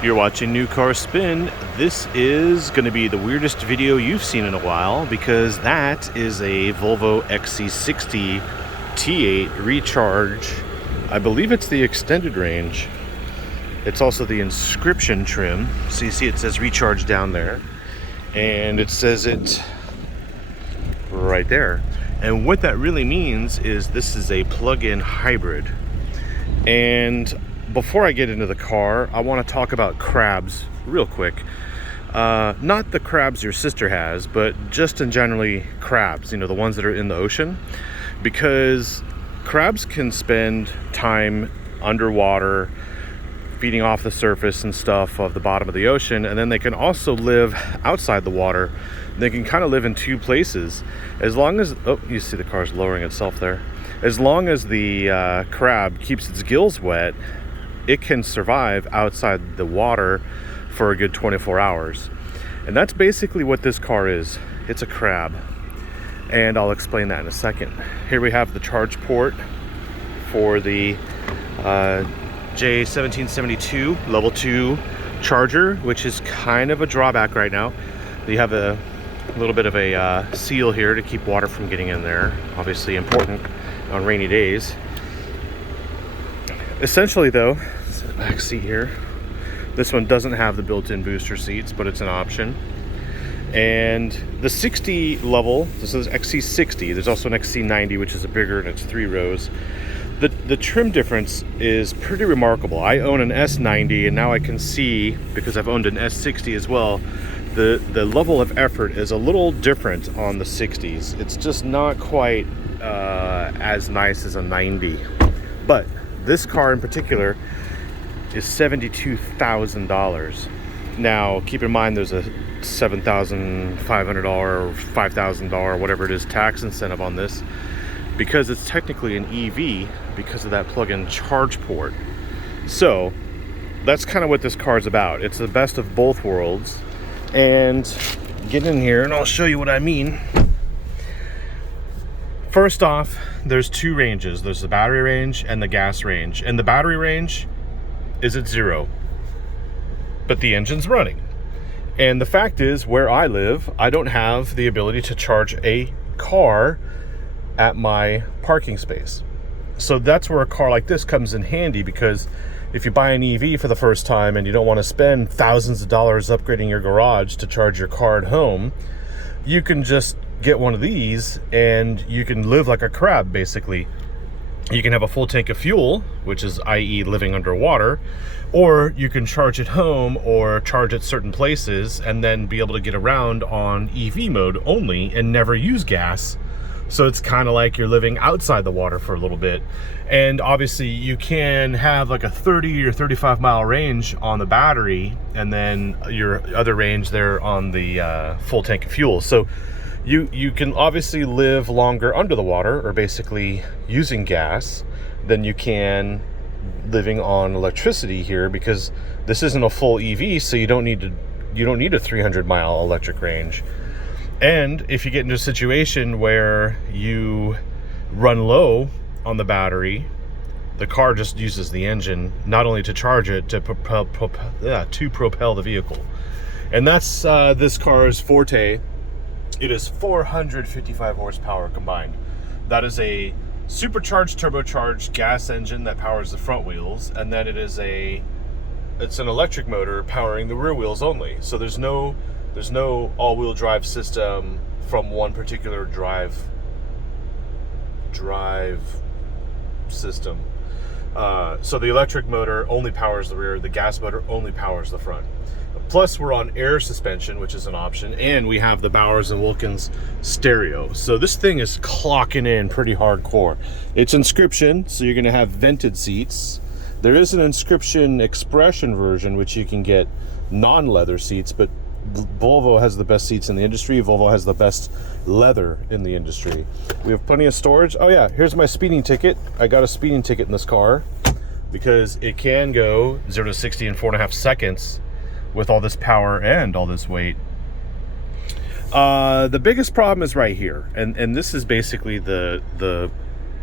You're watching New Car Spin. This is going to be the weirdest video you've seen in a while because that is a Volvo XC60 T8 Recharge. I believe it's the extended range. It's also the Inscription trim. So you see it says Recharge down there. And it says it right there. And what that really means is this is a plug-in hybrid. And before I get into the car, I want to talk about crabs real quick. Not the crabs your sister has, but just in generally crabs, you know, the ones that are in the ocean. Because crabs can spend time underwater, feeding off the surface and stuff of the bottom of the ocean, and then they can also live outside the water. They can kind of live in two places. As long as, oh, you see the car's lowering itself there. As long as the crab keeps its gills wet, it can survive outside the water for a good 24 hours. And that's basically what this car is. It's a crab. And I'll explain that in a second. Here we have the charge port for the J1772 level 2 charger, which is kind of a drawback right now. You have a little bit of a seal here to keep water from getting in there. Obviously important on rainy days. Essentially though, it's the back seat here. This one doesn't have the built-in booster seats, but it's an option. And the 60 level, this is XC60. There's also an XC90, which is a bigger, and it's 3 rows. The trim difference is pretty remarkable. I own an S90, and now I can see, because I've owned an S60 as well, the level of effort is a little different on the 60s. It's just not quite as nice as a 90. But this car in particular is $72,000. Now, keep in mind there's a $7,500 or $5,000, whatever it is, tax incentive on this, because it's technically an EV because of that plug-in charge port. So that's kind of what this car is about. It's the best of both worlds. And get in here and I'll show you what I mean. First off, there's 2 ranges. There's the battery range and the gas range. And the battery range is at 0, but the engine's running. And the fact is, where I live, I don't have the ability to charge a car at my parking space. So that's where a car like this comes in handy, because if you buy an EV for the first time and you don't want to spend thousands of dollars upgrading your garage to charge your car at home, you can just get one of these and you can live like a crab, basically. You can have a full tank of fuel, which is i.e. living underwater, or you can charge at home or charge at certain places and then be able to get around on EV mode only and never use gas. So it's kind of like you're living outside the water for a little bit. And obviously you can have like a 30 or 35 mile range on the battery, and then your other range there on the full tank of fuel. So you can obviously live longer under the water, or basically using gas, than you can living on electricity here, because this isn't a full EV, so you don't need a 300 mile electric range. And if you get into a situation where you run low on the battery, the car just uses the engine not only to charge it, to propel the vehicle. And that's this car's forte. It is 455 horsepower combined. That is a supercharged, turbocharged gas engine that powers the front wheels, and then it's an electric motor powering the rear wheels only. So there's no all-wheel drive system from one particular drive system. So the electric motor only powers the rear, the gas motor only powers the front. Plus, we're on air suspension, which is an option, and we have the Bowers & Wilkins stereo. So this thing is clocking in pretty hardcore. It's Inscription, so you're going to have vented seats. There is an Inscription Expression version, which you can get non-leather seats, but Volvo has the best seats in the industry. Volvo has the best leather in the industry. We have plenty of storage. Oh yeah, here's my speeding ticket. I got a speeding ticket in this car because it can go 0 to 60 in 4.5 seconds with all this power and all this weight. The biggest problem is right here, and this is basically the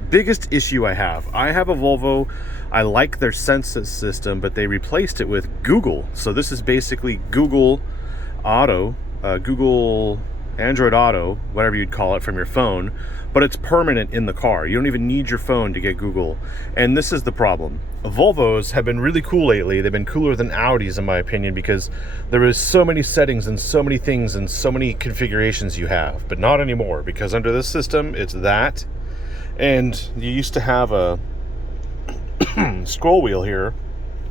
Biggest issue I have a Volvo. I like their Sense system, but they replaced it with Google. So this is basically Google Auto, Google Android Auto, whatever you'd call it, from your phone, but it's permanent in the car. You don't even need your phone to get Google. And this is the problem. Volvos have been really cool lately. They've been cooler than Audis, in my opinion, because there is so many settings and so many things and so many configurations you have, but not anymore, because under this system, it's that. And you used to have a scroll wheel here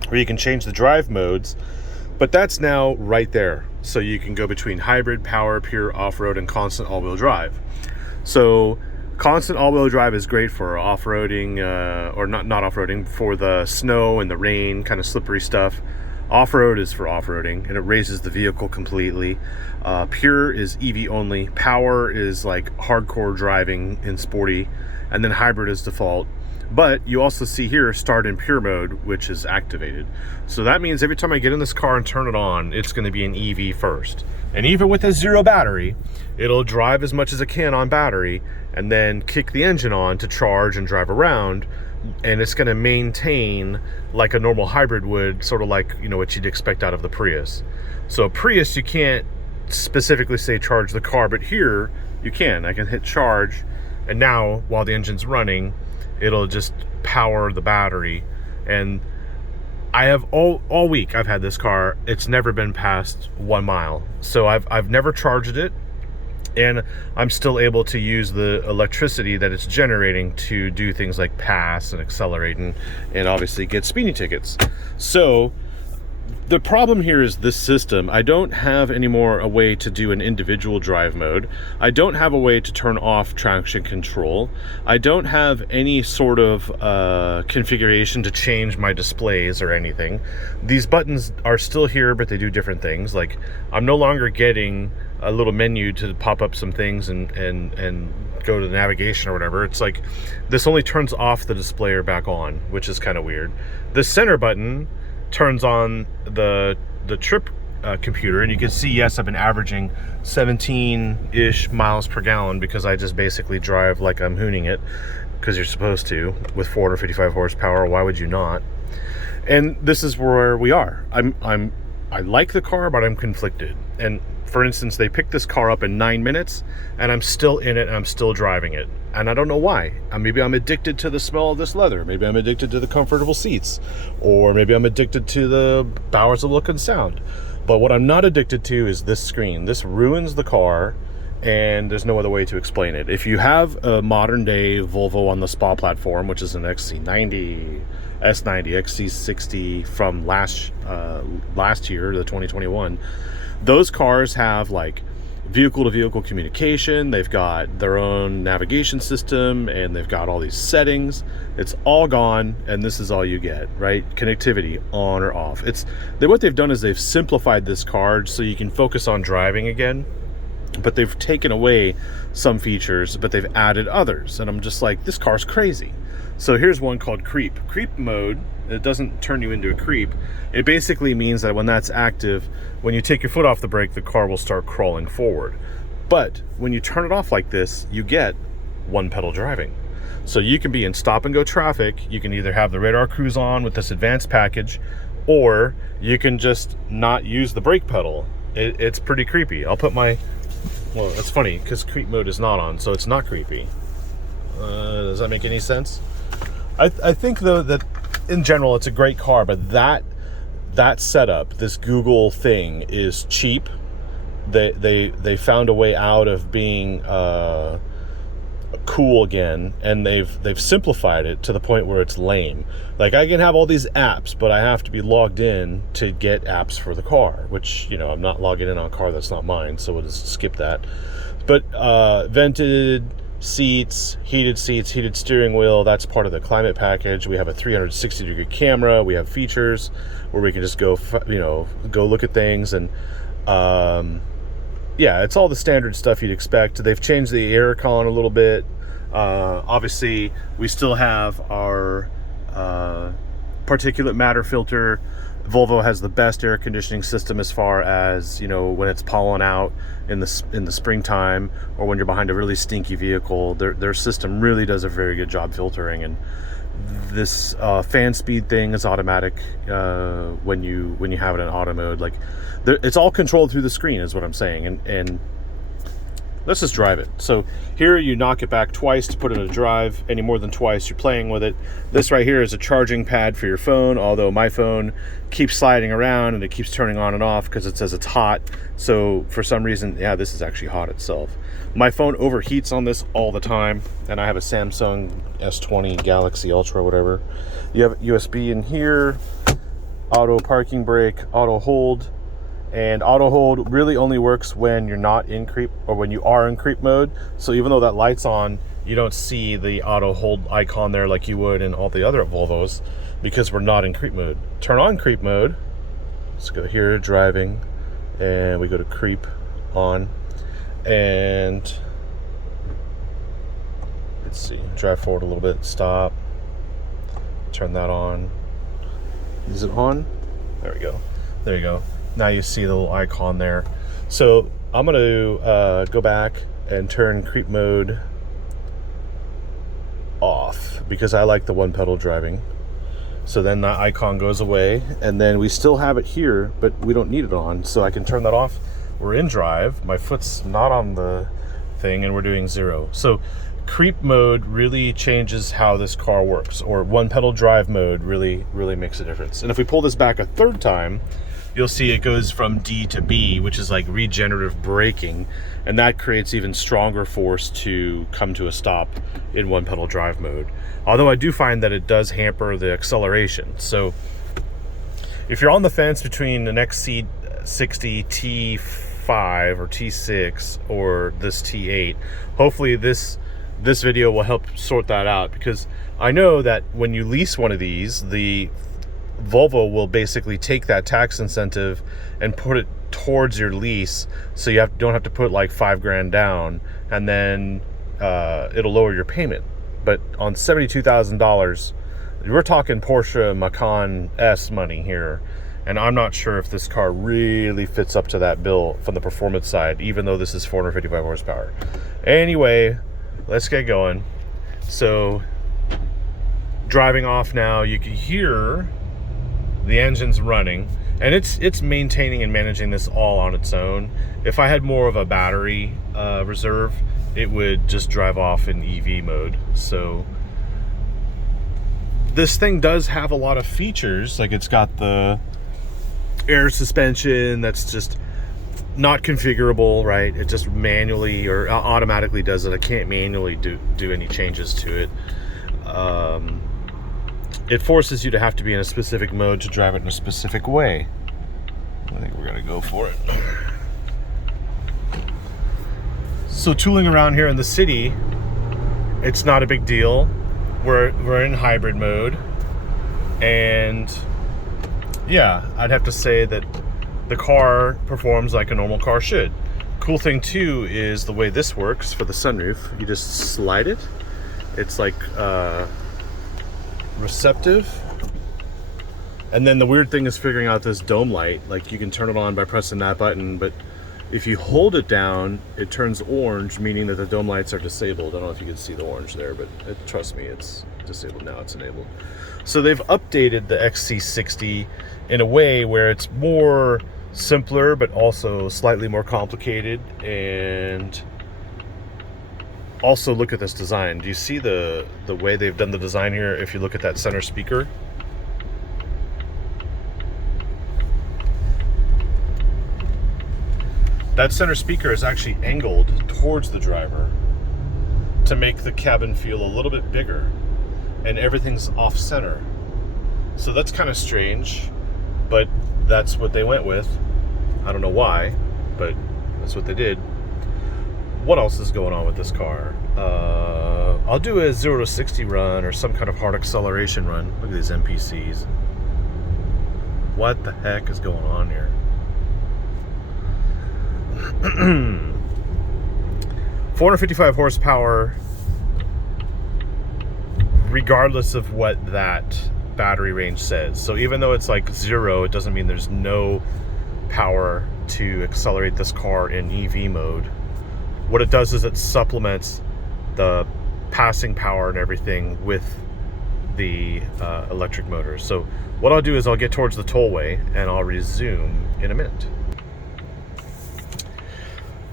where you can change the drive modes, but that's now right there. So you can go between hybrid, power, pure, off-road, and constant all-wheel drive. So constant all-wheel drive is great for off-roading, or not off-roading, for the snow and the rain, kind of slippery stuff. Off-road is for off-roading, and it raises the vehicle completely. Pure is EV only. Power is like hardcore driving in sporty, and then hybrid is default. But you also see here start in pure mode, which is activated. So that means every time I get in this car and turn it on, it's going to be an EV first. And even with a zero battery, it'll drive as much as it can on battery and then kick the engine on to charge and drive around. And it's going to maintain like a normal hybrid would, sort of like, you know, what you'd expect out of the Prius. So Prius, you can't specifically say charge the car, but here you can. I can hit charge, and now while the engine's running, it'll just power the battery. And I have all week I've had this car, it's never been past 1 mile. So I've never charged it, and I'm still able to use the electricity that it's generating to do things like pass and accelerate and obviously get speeding tickets. So the problem here is this system. I don't have anymore a way to do an individual drive mode. I don't have a way to turn off traction control. I don't have any sort of configuration to change my displays or anything. These buttons are still here, but they do different things. Like, I'm no longer getting a little menu to pop up some things and go to the navigation or whatever. It's like this only turns off the display or back on, which is kind of weird. The center button turns on the trip computer, and you can see, yes, I've been averaging 17-ish miles per gallon because I just basically drive like I'm hooning it, because you're supposed to with 455 horsepower. Why would you not? And this is where we are. I like the car, but I'm conflicted. And for instance, they picked this car up in 9 minutes, and I'm still in it and I'm still driving it. And I don't know why. Maybe I'm addicted to the smell of this leather. Maybe I'm addicted to the comfortable seats. Or maybe I'm addicted to the powers of look and sound. But what I'm not addicted to is this screen. This ruins the car, and there's no other way to explain it. If you have a modern day Volvo on the SPA platform, which is an XC90, S90, XC60 from last year, the 2021, those cars have like vehicle-to-vehicle communication. They've got their own navigation system, and they've got all these settings. It's all gone, and this is all you get, right? Connectivity on or off. What they've done is they've simplified this car so you can focus on driving again, but they've taken away some features, but they've added others. And I'm just like, this car's crazy. So here's one called creep. Creep mode, it doesn't turn you into a creep. It basically means that when that's active, when you take your foot off the brake, the car will start crawling forward. But when you turn it off like this, you get one pedal driving. So you can be in stop and go traffic. You can either have the radar cruise on with this advanced package, or you can just not use the brake pedal. It's pretty creepy. I'll put my, well, that's funny because creep mode is not on, so it's not creepy. Does that make any sense? I think though that in general it's a great car, but that setup, this Google thing, is cheap. They found a way out of being cool again, and they've simplified it to the point where it's lame. Like, I can have all these apps, but I have to be logged in to get apps for the car, which, you know, I'm not logging in on a car that's not mine, so we'll just skip that. But vented seats, heated steering wheel, that's part of the climate package. We have a 360-degree camera. We have features where we can just go look at things, and yeah, it's all the standard stuff you'd expect. They've changed the air con a little bit. Obviously, we still have our particulate matter filter Volvo has the best air conditioning system as far as, you know, when it's pollen out in the springtime, or when you're behind a really stinky vehicle. Their system really does a very good job filtering. And this fan speed thing is automatic when you have it in auto mode. Like, it's all controlled through the screen is what I'm saying. And let's just drive it. So here you knock it back twice to put it in a drive. Any more than twice, you're playing with it. This right here is a charging pad for your phone, although my phone keeps sliding around and it keeps turning on and off because it says it's hot. So for some reason, yeah, this is actually hot itself. My phone overheats on this all the time, and I have a Samsung S20 Galaxy Ultra, whatever. You have USB in here, auto parking brake, auto hold. And auto hold really only works when you're not in creep, or when you are in creep mode. So even though that light's on, you don't see the auto hold icon there like you would in all the other Volvos, because we're not in creep mode. Turn on creep mode. Let's go here, driving, and we go to creep on. And let's see, drive forward a little bit, stop, turn that on. Is it on? There we go. There you go. Now you see the little icon there. So I'm going to go back and turn creep mode off because I like the one pedal driving. So then that icon goes away, and then we still have it here, but we don't need it on. So I can turn that off. We're in drive. My foot's not on the thing, and we're doing 0. So creep mode really changes how this car works, or one pedal drive mode really makes a difference. And if we pull this back a third time, you'll see it goes from D to B, which is like regenerative braking, and that creates even stronger force to come to a stop in one pedal drive mode. Although I do find that it does hamper the acceleration. So if you're on the fence between an XC60 T5 or T6 or this T8, hopefully this video will help sort that out, because I know that when you lease one of these, the Volvo will basically take that tax incentive and put it towards your lease, so you don't have to put like $5,000 down, and then it'll lower your payment. But on $72,000, we're talking Porsche Macan S money here, and I'm not sure if this car really fits up to that bill from the performance side, even though this is 455 horsepower. Anyway, let's get going. So driving off now, you can hear the engine's running, and it's maintaining and managing this all on its own. If I had more of a battery reserve, it would just drive off in EV mode. So this thing does have a lot of features. Like, it's got the air suspension that's just not configurable, right? It just manually or automatically does it. I can't manually do any changes to it. It forces you to have to be in a specific mode to drive it in a specific way. I think we're gonna go for it. So tooling around here in the city, it's not a big deal. We're in hybrid mode, and yeah, I'd have to say that the car performs like a normal car should. Cool thing too is the way this works for the sunroof. You just slide it. It's like receptive. And then the weird thing is figuring out this dome light. Like, you can turn it on by pressing that button, but if you hold it down, it turns orange, meaning that the dome lights are disabled. I don't know if you can see the orange there, but trust me, it's disabled now. It's enabled. So they've updated the XC60 in a way where it's more simpler, but also slightly more complicated. And also, look at this design. Do you see the way they've done the design here? If you look at that center speaker, that center speaker is actually angled towards the driver to make the cabin feel a little bit bigger, and everything's off center. So that's kind of strange, but that's what they went with. I don't know why, but that's what they did. What else is going on with this car? I'll do a 0 to 60 run or some kind of hard acceleration run. Look at these NPCs. What the heck is going on here? 455 horsepower, regardless of what that battery range says. So even though it's like 0, it doesn't mean there's no power to accelerate this car in EV mode. What it does is it supplements the passing power and everything with the electric motors. So what I'll do is I'll get towards the tollway and I'll resume in a minute.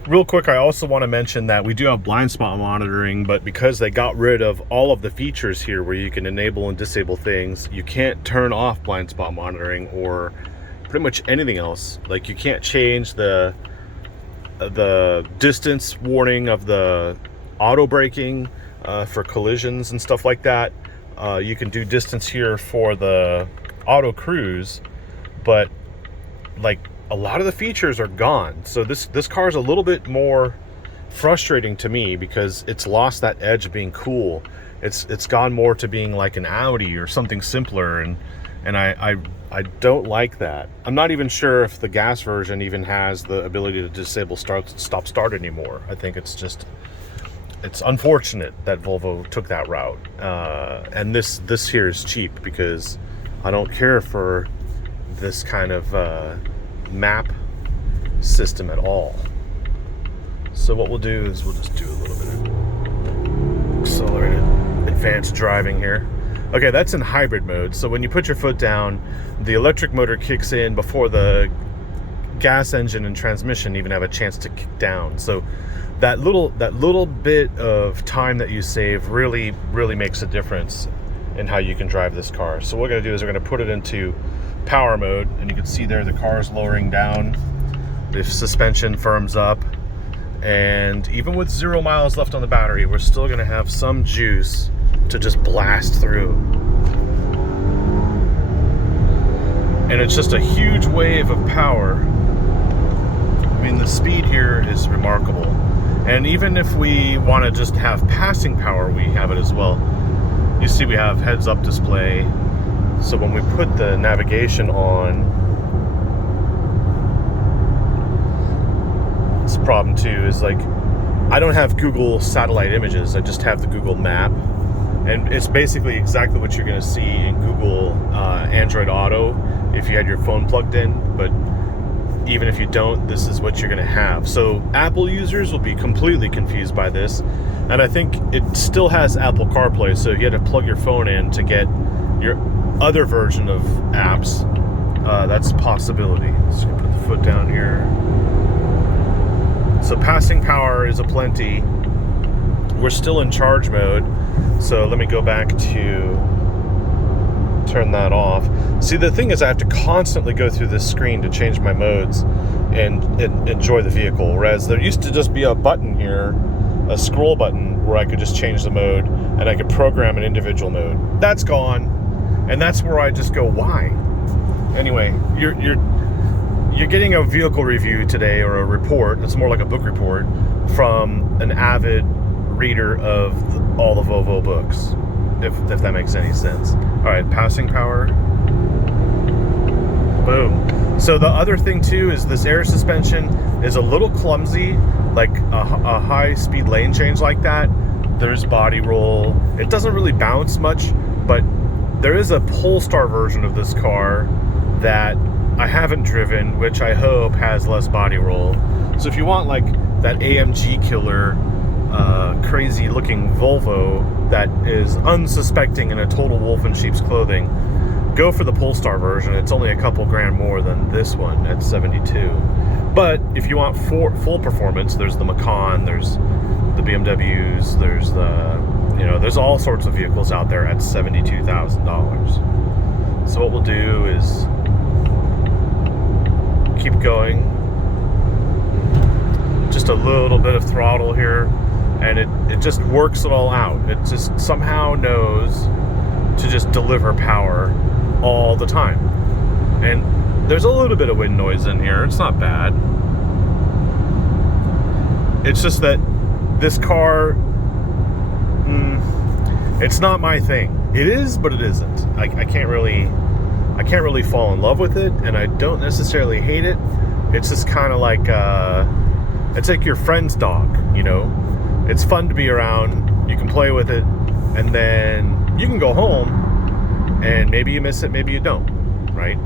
Real quick, I also want to mention that we do have blind spot monitoring, but because they got rid of all of the features here where you can enable and disable things, you can't turn off blind spot monitoring or pretty much anything else. Like, you can't change the distance warning of the auto braking for collisions and stuff like that. You can do distance here for the auto cruise, but like a lot of the features are gone. So this car is a little bit more frustrating to me because it's lost that edge of being cool. It's gone more to being like an Audi or something simpler, and I don't like that. I'm not even sure if the gas version even has the ability to disable stop start anymore. I think it's unfortunate that Volvo took that route. And this here is cheap because I don't care for this kind of map system at all. So what we'll do is we'll just do a little bit of accelerated advanced driving here. Okay, that's in hybrid mode. So when you put your foot down, the electric motor kicks in before the gas engine and transmission even have a chance to kick down. So that little bit of time that you save really makes a difference in how you can drive this car. So what we're going to do is we're going to put it into power mode, and you can see there the car is lowering down, the suspension firms up, and even with 0 miles left on the battery, we're still going to have some juice to just blast through. And it's just a huge wave of power. I mean, the speed here is remarkable. And even if we want to just have passing power, we have it as well. You see we have heads-up display. So when we put the navigation on, this problem too is like, I don't have Google satellite images, I just have the Google map. And it's basically exactly what you're going to see in Google Android Auto if you had your phone plugged in, but even if you don't, this is what you're going to have. So Apple users will be completely confused by this, and I think it still has Apple CarPlay, so you had to plug your phone in to get your other version of apps. That's a possibility. Just gonna put the foot down here. So passing power is aplenty. We're still in charge mode, so let me go back to turn that off. See, the thing is I have to constantly go through this screen to change my modes and enjoy the vehicle, whereas there used to just be a button here, a scroll button, where I could just change the mode and I could program an individual mode. That's gone, and that's where I just go, why? Anyway, you're getting a vehicle review today, or a report. It's more like a book report from an avid reader of all the Volvo books, if that makes any sense. All right, passing power. Boom. So the other thing too is this air suspension is a little clumsy. Like a high-speed lane change like that, there's body roll. It doesn't really bounce much, but there is a Polestar version of this car that I haven't driven, which I hope has less body roll. So if you want like that AMG killer, crazy looking Volvo that is unsuspecting in a total wolf in sheep's clothing, go for the Polestar version. It's only a couple grand more than this one at 72. But if you want full performance, there's the Macan, there's the BMWs, there's there's all sorts of vehicles out there at $72,000. So what we'll do is keep going. Just a little bit of throttle here, and it just works it all out. It just somehow knows to just deliver power all the time. And there's a little bit of wind noise in here. It's not bad. It's just that this car, it's not my thing. It is, but it isn't. I can't really fall in love with it, and I don't necessarily hate it. It's just kind of like it's like your friend's dog, you know. It's fun to be around. You can play with it, and then you can go home And maybe you miss it, maybe you don't, right?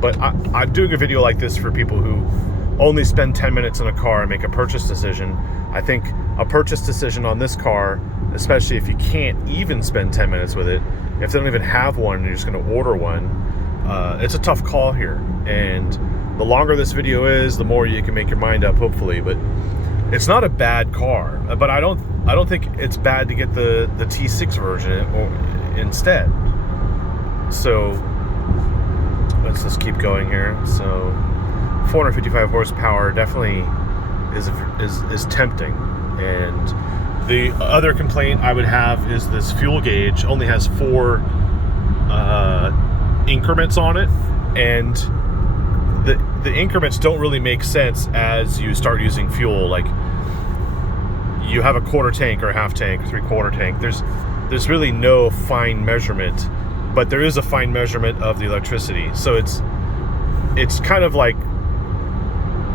But I'm doing a video like this for people who only spend 10 minutes in a car and make a purchase decision. I think a purchase decision on this car, especially if you can't even spend 10 minutes with it, if they don't even have one and you're just going to order one, it's a tough call here. And the longer this video is, the more you can make your mind up, hopefully. But it's not a bad car, but I don't think it's bad to get the T6 version or instead. So let's just keep going here. So 455 horsepower definitely is tempting. And the other complaint I would have is this fuel gauge only has 4 increments on it, and the increments don't really make sense as you start using fuel. Like, you have a quarter tank or a half tank, 3/4 tank. There's really no fine measurement, but there is a fine measurement of the electricity. So it's kind of like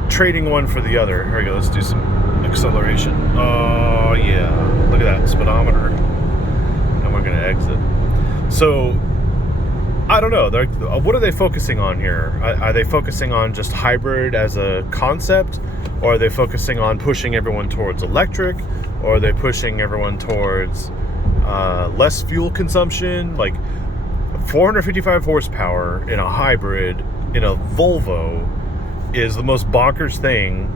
trading one for the other. Here we go. Let's do some acceleration. Oh yeah, look at that speedometer. And we're gonna exit. So I don't know. What are they focusing on here? Are they focusing on just hybrid as a concept, or are they focusing on pushing everyone towards electric, or are they pushing everyone towards less fuel consumption? Like 455 horsepower in a hybrid in a Volvo is the most bonkers thing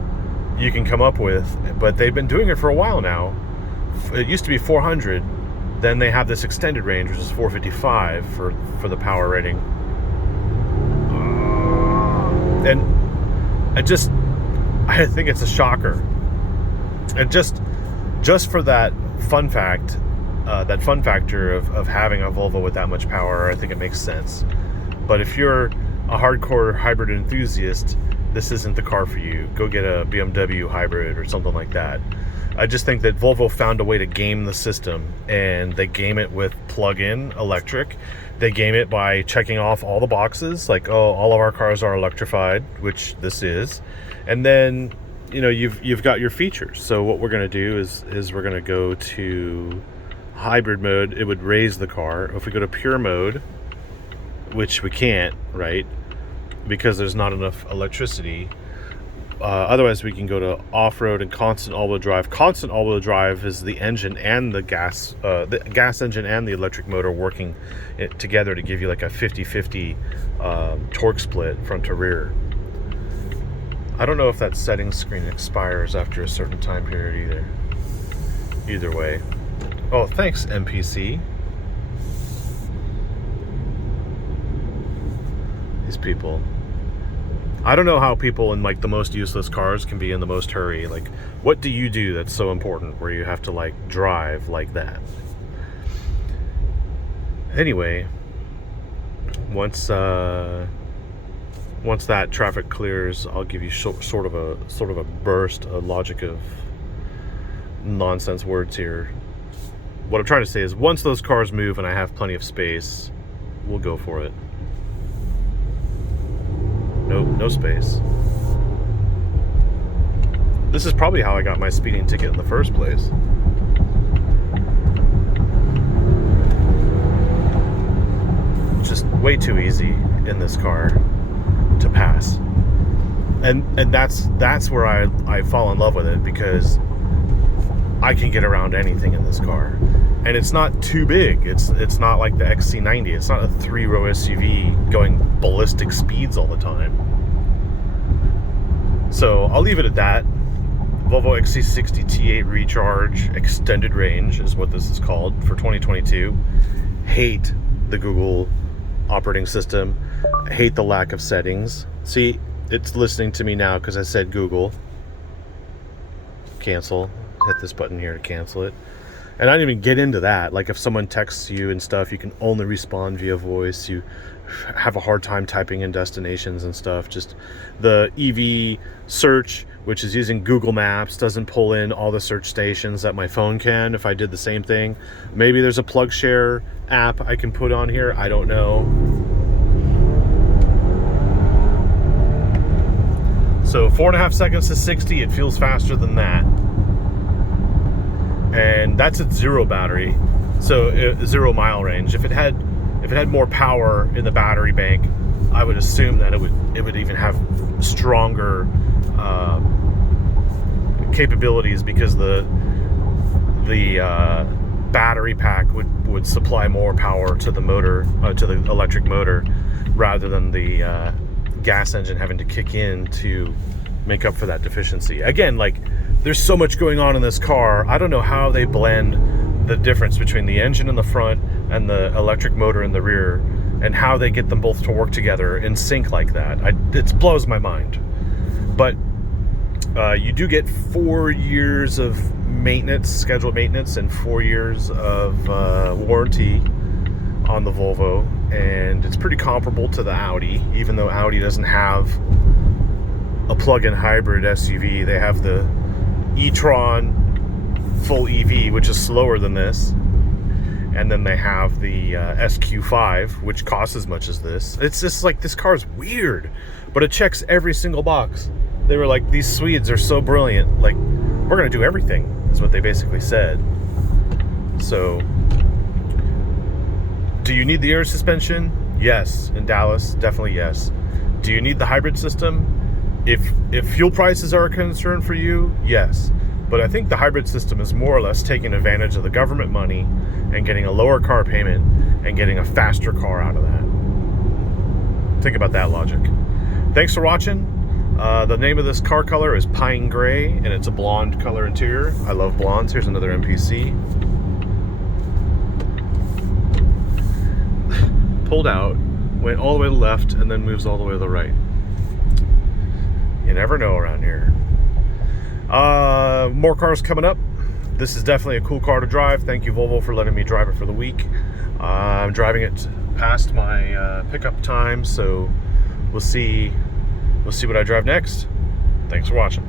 you can come up with, but they've been doing it for a while now. It used to be 400, then they have this extended range, which is 455 for the power rating. And I think it's a shocker. And just for that fun fact, that fun factor of having a Volvo with that much power, I think it makes sense. But if you're a hardcore hybrid enthusiast, this isn't the car for you. Go get a BMW hybrid or something like that. I just think that Volvo found a way to game the system, and they game it with plug-in electric. They game it by checking off all the boxes, like, oh, all of our cars are electrified, which this is. And then, you know, you've got your features. So what we're going to do is we're going to go to hybrid mode. It would raise the car. If we go to pure mode, which we can't, right, because there's not enough electricity. Otherwise, we can go to off-road and constant all-wheel drive. Constant all-wheel drive is the engine and the gas engine and the electric motor working together to give you like a 50-50 torque split front to rear. I don't know if that settings screen expires after a certain time period either way. Oh, thanks, NPC. These people. I don't know how people in like the most useless cars can be in the most hurry. Like, what do you do that's so important where you have to like drive like that? Anyway, once that traffic clears, I'll give you sort of a burst, a logic of nonsense words here. What I'm trying to say is, once those cars move and I have plenty of space, we'll go for it. No space. This is probably how I got my speeding ticket in the first place. Just way too easy in this car to pass. And that's where I fall in love with it, because I can get around anything in this car. And it's not too big. It's not like the XC90. It's not a 3-row SUV going ballistic speeds all the time. So I'll leave it at that. Volvo XC60 T8 Recharge Extended Range is what this is called for 2022. Hate the Google operating system. Hate the lack of settings. See, it's listening to me now because I said Google. Cancel. Hit this button here to cancel it. And I didn't even get into that. Like, if someone texts you and stuff, you can only respond via voice. You have a hard time typing in destinations and stuff. Just the EV search, which is using Google Maps, doesn't pull in all the search stations that my phone can if I did the same thing. Maybe there's a PlugShare app I can put on here. I don't know. So 4.5 seconds to 60. It feels faster than that. And that's at 0 battery, so 0 mile range. If it had If it had more power in the battery bank, I would assume that it would even have stronger capabilities, because the battery pack would supply more power to the motor, to the electric motor, rather than the gas engine having to kick in to make up for that deficiency. Again, like, there's so much going on in this car. I don't know how they blend the difference between the engine in the front and the electric motor in the rear, and how they get them both to work together in sync like that. It blows my mind. But you do get 4 years of maintenance, scheduled maintenance, and 4 years of warranty on the Volvo, and it's pretty comparable to the Audi, even though Audi doesn't have a plug-in hybrid SUV. They have the e-tron full EV, which is slower than this, and then they have the SQ5, which costs as much as this. It's just like, this car is weird, but it checks every single box. They were like, these Swedes are so brilliant, like, we're gonna do everything, is what they basically said. So, do you need the air suspension? Yes. In Dallas, definitely yes. Do you need the hybrid system? If fuel prices are a concern for you, yes. But I think the hybrid system is more or less taking advantage of the government money and getting a lower car payment and getting a faster car out of that. Think about that logic. Thanks for watching. The name of this car color is Pine Gray, and it's a blonde color interior. I love blondes. Here's another MPC. Pulled out, went all the way to the left, and then moves all the way to the right. You never know around here. More cars coming up. This is definitely a cool car to drive. Thank you, Volvo, for letting me drive it for the week. I'm driving it past my pickup time, so we'll see what I drive next. Thanks for watching.